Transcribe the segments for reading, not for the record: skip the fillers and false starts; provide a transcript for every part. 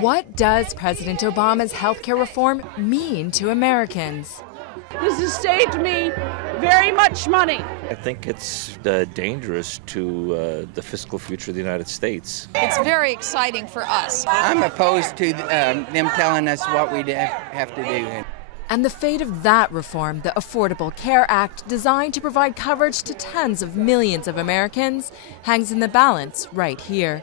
What does President Obama's healthcare reform mean to Americans? This has saved me very much money. I think it's dangerous to the fiscal future of the United States. It's very exciting for us. I'm opposed to them telling us what we have to do. And the fate of that reform, the Affordable Care Act, designed to provide coverage to tens of millions of Americans, hangs in the balance right here.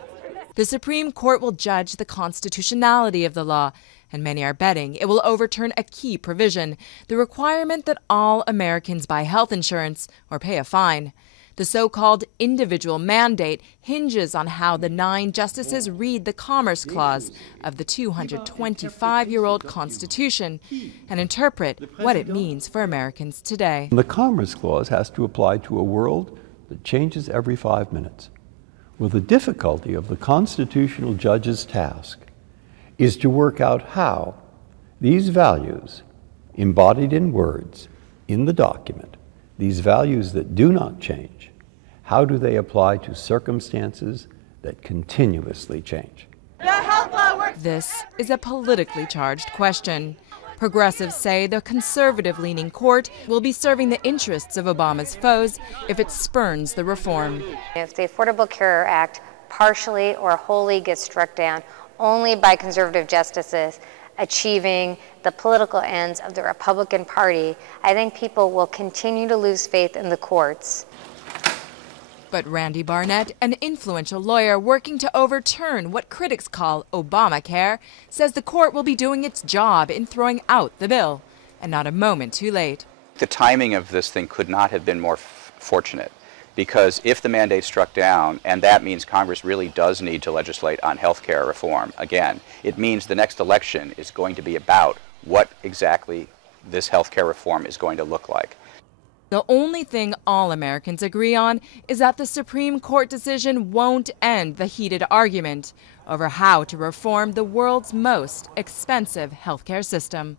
The Supreme Court will judge the constitutionality of the law, and many are betting it will overturn a key provision, the requirement that all Americans buy health insurance or pay a fine. The so-called individual mandate hinges on how the 9 justices read the Commerce Clause of the 225-year-old Constitution and interpret what it means for Americans today. The Commerce Clause has to apply to a world that changes every 5 minutes. Well, the difficulty of the constitutional judge's task is to work out how these values, embodied in words, in the document, these values that do not change, how do they apply to circumstances that continuously change? This is a politically charged question. Progressives say the conservative-leaning court will be serving the interests of Obama's foes if it spurns the reform. If the Affordable Care Act partially or wholly gets struck down only by conservative justices achieving the political ends of the Republican Party, I think people will continue to lose faith in the courts. But Randy Barnett, an influential lawyer working to overturn what critics call Obamacare, says the court will be doing its job in throwing out the bill, and not a moment too late. The timing of this thing could not have been more fortunate, because if the mandate struck down, and that means Congress really does need to legislate on health care reform again, it means the next election is going to be about what exactly this health care reform is going to look like. The only thing all Americans agree on is that the Supreme Court decision won't end the heated argument over how to reform the world's most expensive healthcare system.